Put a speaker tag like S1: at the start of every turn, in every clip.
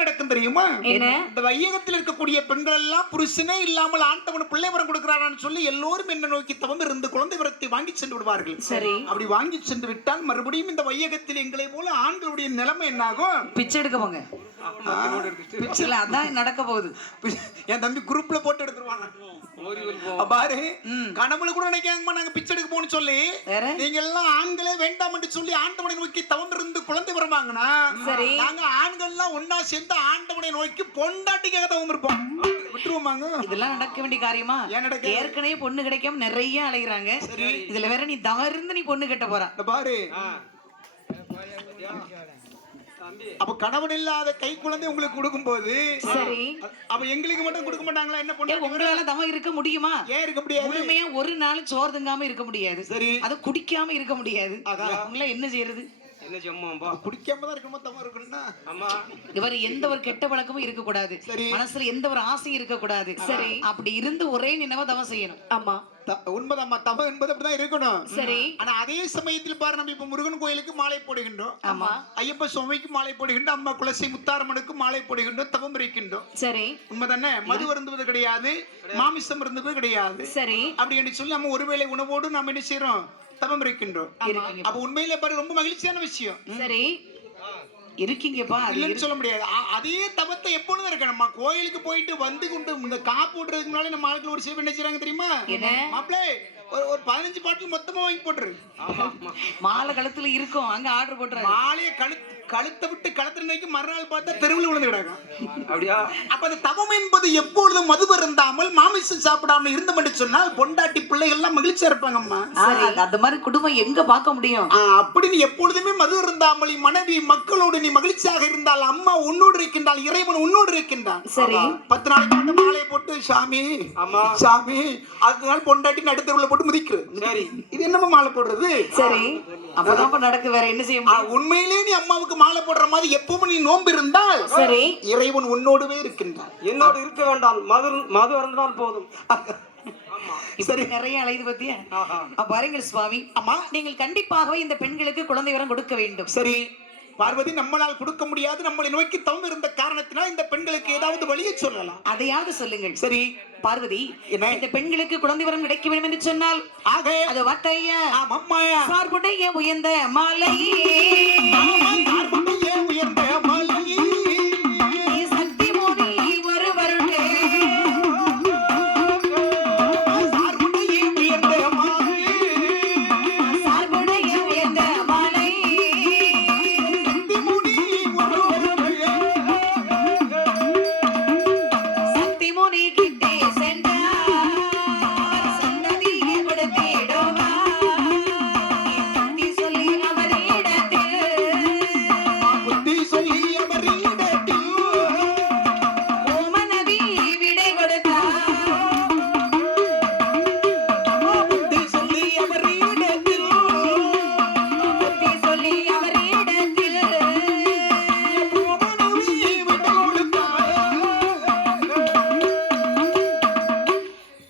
S1: நடக்கும் தெரியுமா? இந்த வையகத்தில் இருக்கக்கூடிய பெண்கள் எல்லாம் புருஷனே இல்லாமல் ஆண்டவன் பிள்ளை வரம் கொடுக்கிறாரான்னு சொல்லி எல்லோரும் என்ன நோக்கி தவம் இருந்து குழந்தை வரத்தை வாங்கி சென்று விடுவார்கள்.
S2: சரி.
S1: அப்படி வாங்கி சென்று விட்டால் மறுபடியும் இந்த வையகத்தில் எங்களை போல ஆண்களுடைய நிலைமை என்னாகும்?
S2: பிச்சை எடுக்க போங்க. அதான் நடக்க போகுது.
S1: என் தம்பி குரூப்ல போட்டு எடுத்துருவாங்க. பாரு கனவுல கூட நினைக்காங்கம்மா நாங்க பிச்சை எடுக்க போகணும்னு சொல்லி
S2: வேற?
S1: நீங்க எல்லாம் ஆண்களே வேண்டாம் என்று சொல்லி ஆண்டவனை நோக்கி தவம் இருந்து குழந்தை வருவாங்கன்னா
S2: சரி.
S1: நாங்க ஆண்கள் எல்லாம் ஒன்னா சேர்ந்து ஆண்டவனை நோக்கி பொண்டாட்டிக்காக தவம் இருப்போம் விட்டுருவோமாங்க?
S2: இதெல்லாம் நடக்க வேண்டிய காரியமா? ஏற்கனவே பொண்ணு கிடைக்காம நிறைய அலைகிறாங்க இதுல வேற நீ தவறு நீ பொண்ணு கட்ட போறா.
S1: பாரு. அப்ப கணவன் இல்லாத கை குழந்தை உங்களுக்கு கொடுக்கும்போது
S2: சரி.
S1: அப்ப எங்களுக்கு மட்டும் கொடுக்க மாட்டாங்களா? என்ன
S2: ஏ,
S1: பண்ண
S2: உங்களால தவம் இருக்க முடியுமா?
S1: ஏன் இருக்க முடியாது?
S2: முழுமையா ஒரு நாள் சோறு திங்காம இருக்க முடியாது.
S1: சரி.
S2: அது குடிக்காம இருக்க முடியாது.
S1: அதான்.
S2: உங்களை என்ன செய்யறது?
S3: என்ன செம்மாம்பா
S1: குடிக்காம தான் இருக்கணுமா? தவம் இருக்கணும்னா?
S3: அம்மா.
S2: இவர் எந்த ஒரு கெட்ட பழக்கமும் இருக்க கூடாது. மனசுல எந்த ஒரு ஆசையும் இருக்க கூடாது சரி. அப்படி இருந்து ஒரே நினைவா தவம் செய்யணும். ஆமா.
S1: த- உண்மைதாம்மா தவம் என்பது அப்படிதான் இருக்கணும்.
S2: சரி.
S1: ஆனா அதே சமயத்தில் பாரு நம்ம இப்ப முருகன் கோயிலுக்கு மாலை போடுகின்றோம்.
S2: ஆமா.
S1: ஐயப்ப சுவாமிக்கு மாலை போடுகின்றோம். அம்மா குலசை முத்தாரம்மனுக்கு மாலை போடுகின்றோம். தவம் இருக்கின்றோம்.
S2: சரி.
S1: உண்மைதானே? மது வருந்துவது கிடையாது. மாமிசம் இருந்துவது கிடையாது.
S2: சரி.
S1: அப்படி என்று சொல்லி நம்ம ஒருவேளை உணவோடு நம்ம என்ன செய்யறோம் தவம் இருக்கின்றோம். அப்ப உண்மையில பாரு ரொம்ப மகிழ்ச்சியான விஷயம்.
S2: சரி. இருக்கீங்கப்பா அது
S1: இல்லைன்னு சொல்ல முடியாது. அதே தவத்தை எப்பொழுதும் இருக்கு. நம்ம கோயிலுக்கு போயிட்டு வந்து கொண்டு இந்த காப்பு போடுறதுக்கு முன்னாடி நம்ம ஆட்கள் ஒரு சில என்ன செய்றாங்க தெரியுமா?
S2: என்ன?
S1: மாப்பிளே ஒரு ஒரு பதினஞ்சு பாட்டில் மொத்தமா வாங்கி போட்டுரு.
S2: மாலை கழுத்துல இருக்கும். அங்க ஆர்டர் போட்டுறாரு.
S1: மாலையை கழுத்து கழுத்தை விட்டு கழுத்து நினைக்கு மறுநாள் பார்த்தா தெருவில் விழுந்து கிடக்கும்
S3: அப்படியா?
S1: அப்ப அந்த தவம் என்பது எப்பொழுதும் மது இருந்தாமல் மாமிசம் சாப்பிடாமல் இருந்தோம் என்று சொன்னால் பொண்டாட்டி பிள்ளைகள் எல்லாம் மகிழ்ச்சியா இருப்பாங்கம்மா.
S2: சரி அந்த மாதிரி குடும்பம் எங்க பார்க்க முடியும்?
S1: ஆ, அப்படி நீ எப்பொழுதுமே மது இருந்தாமல் மனைவி மக்களோடு நீ மகிழ்ச்சியாக இருந்தால் அம்மா உன்னோடு இருக்கின்றால் இறைவன் உன்னோடு இருக்கின்றான்.
S2: சரி.
S1: பத்து நாளைக்கு அந்த மாலையை போட்டு சாமி
S3: ஆமா.
S1: சாமி அடுத்த நாள் பொண்டாட்டி நடுத்தருவுல போட்டு மிதிக்கிறது.
S3: சரி.
S1: இது என்னம்மா மாலை போடுறது?
S2: சரி. அப்பதான் நடக்கு வேற என்ன செய்ய
S1: உண்மையிலே நீ அம்மாவுக்கு மாலை போடுற மாதிரி எப்பவும் நீ நோன்பு இருந்தால்
S2: சரி.
S1: இறைவன் உன்னோடுவே இருக்கின்றான்.
S3: என்னோடு இருக்க வேண்டாம். மது மது அருந்தினால் போதும்.
S2: இப்படி நிறைய அலைது பத்தியா? பாருங்கள் சுவாமி.
S1: அம்மா
S2: நீங்கள் கண்டிப்பாகவே இந்த பெண்களுக்கு குழந்தை வரம் கொடுக்க வேண்டும்.
S1: சரி. பார்வதி நம்மளால் கொடுக்க முடியாது நம்மளை நோக்கி தவம் இருந்த காரணத்தினால் இந்த பெண்களுக்கு ஏதாவது வழியை சொல்லலாம்.
S2: அதையாவது சொல்லுங்கள்.
S1: சரி.
S2: பார்வதி? இந்த பெண்களுக்கு குழந்தை வரம் கிடைக்க வேண்டும் என்று சொன்னால்
S1: ஆக?
S2: அது
S1: ஆமம்மா
S2: சார்புடைய உயர்ந்த மாலை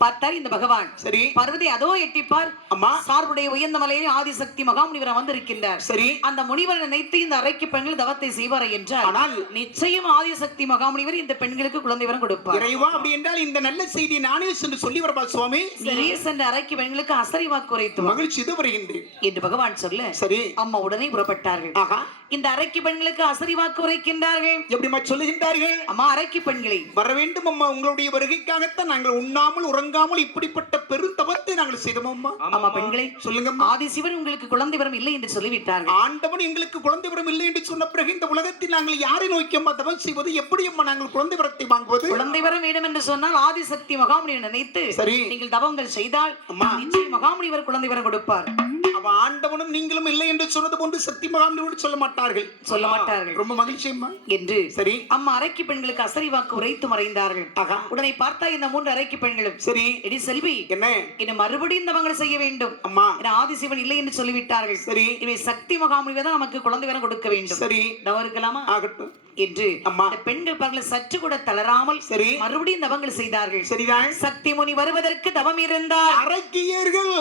S1: par
S2: பார்த்தார் இந்த பகவான்.
S1: சரி.
S2: பார்வதி அதோ எட்டிப்பார்.
S1: அம்மா.
S2: சார்புடைய உயர்ந்த மலையில் ஆதிசக்தி மகாமுனிவர் வந்திருக்கின்றார்
S1: சரி.
S2: அந்த முனிவர் நினைத்து இந்த அறைக்கு பெண்கள் தவத்தை செய்வார் என்றால்
S1: ஆனால்
S2: நிச்சயம் ஆதிசக்தி மகாமுனிவர் இந்த பெண்களுக்கு குழந்தை வரம் கொடுப்பார்.
S1: இறைவா அப்படி என்றால் இந்த நல்ல செய்தி நானே சென்று சொல்லி வரப்பா சுவாமி.
S2: நீ சென்ற அறைக்கு பெண்களுக்கு அசரி வாக்கு உரைத்து
S1: மகிழ்ச்சி இது வருகின்றேன்.
S2: என்று பகவான் சொல்ல
S1: சரி.
S2: அம்மா உடனே புறப்பட்டார்கள். இந்த அறைக்கு பெண்களுக்கு அசரி வாக்கு உரைக்கின்றார்கள்
S1: எப்படிமா சொல்லுகின்றார்கள்?
S2: அம்மா அறைக்கு பெண்களை.
S1: வர வேண்டும் அம்மா உங்களுடைய வருகைக்காகத்தான் நாங்கள் உண்ணாமல் உறங்காமல் இப்படிப்பட்ட பெருந்தவத்தை நாங்கள் செய்தோம் அம்மா.
S2: அம்மா பெண்களை.
S1: சொல்லுங்கம்மா
S2: ஆதிசிவன் உங்களுக்கு குழந்தை வரம் இல்லை என்று சொல்லிவிட்டார்கள்.
S1: ஆண்டவன் எங்களுக்கு குழந்தை வரம் இல்லை என்று சொன்ன பிறகு இந்த உலகத்தில் நாங்கள் யாரை நோக்கி அம்மா தவம் செய்வது? எப்படி அம்மா நாங்கள் குழந்தை வரத்தை வாங்குவது?
S2: குழந்தை வரம் வேண்டும் என்று சொன்னால் ஆதிசக்தி மகாமுனிவர் நினைத்து
S1: சரி.
S2: நீங்கள் தவங்கள் செய்தால். நிச்சயம் மகாமுனிவர் குழந்தை வரம் கொடுப்பார்.
S1: அவ ஆண்டவனும் நீங்களும் இல்லை என்று சொன்னது போன்று சக்தி மகாமியோடு சொல்ல மாட்டார்கள்.
S2: சொல்ல மாட்டார்கள்.
S1: ரொம்ப மகிழ்ச்சி அம்மா
S2: என்று
S1: சரி.
S2: அம்மா அறைக்கு பெண்களுக்கு அசரி வாக்கு உரைத்து மறைந்தார்கள்.
S1: ஆகா
S2: உடனே பார்த்தா இந்த மூன்று அறைக்கு பெண்களும்.
S1: சரி.
S2: எடி செல்வி
S1: என்ன?
S2: இன்னும் மறுபடியும் தவங்கள் செய்ய வேண்டும்.
S1: அம்மா.
S2: என ஆதிசிவன் இல்லை என்று சொல்லிவிட்டார்கள்.
S1: சரி.
S2: இவை சக்தி மகாமுனிவர் தான் நமக்கு குழந்தை வரம் கொடுக்க வேண்டும்.
S1: சரி.
S2: தவம் இருக்கலாமா
S1: ஆகட்டும்.
S2: என்று
S1: அம்மா.
S2: இந்த பெண்கள் பகல சற்று கூட தளராமல்
S1: சரி.
S2: மறுபடியும் தவங்கள் செய்தார்கள்.
S1: சரிதான்.
S2: சக்தி முனி வருவதற்கு தவம் இருந்தால்
S1: அரக்கியர்கள்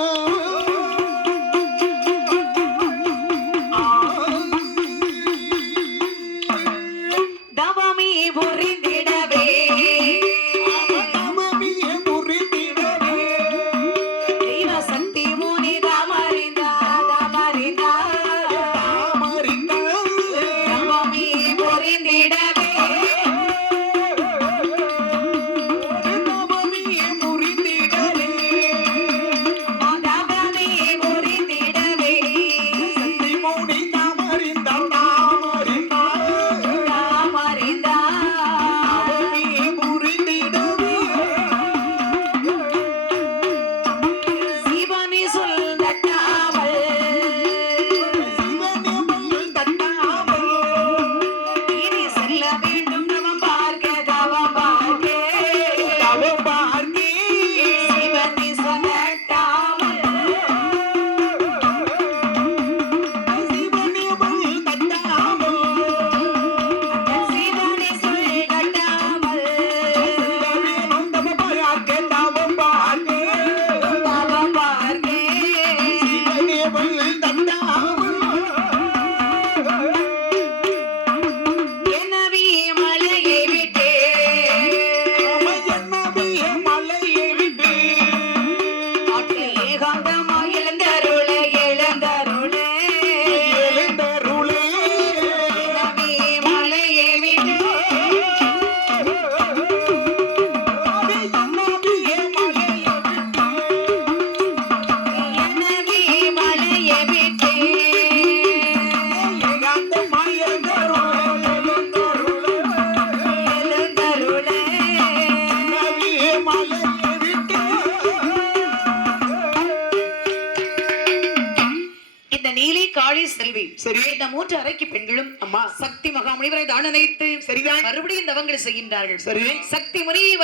S2: நீலி காளி செல்வி.
S1: சரி.
S2: இந்த மூன்று அறைக்கு பெண்களும்
S1: அம்மா.
S2: சக்தி மகாமுனிவரை தான் அனைத்து
S1: சரிதான்.
S2: மறுபடியும் தவங்கள் செய்கின்றார்கள்.
S1: சரி.
S2: சக்தி முனியை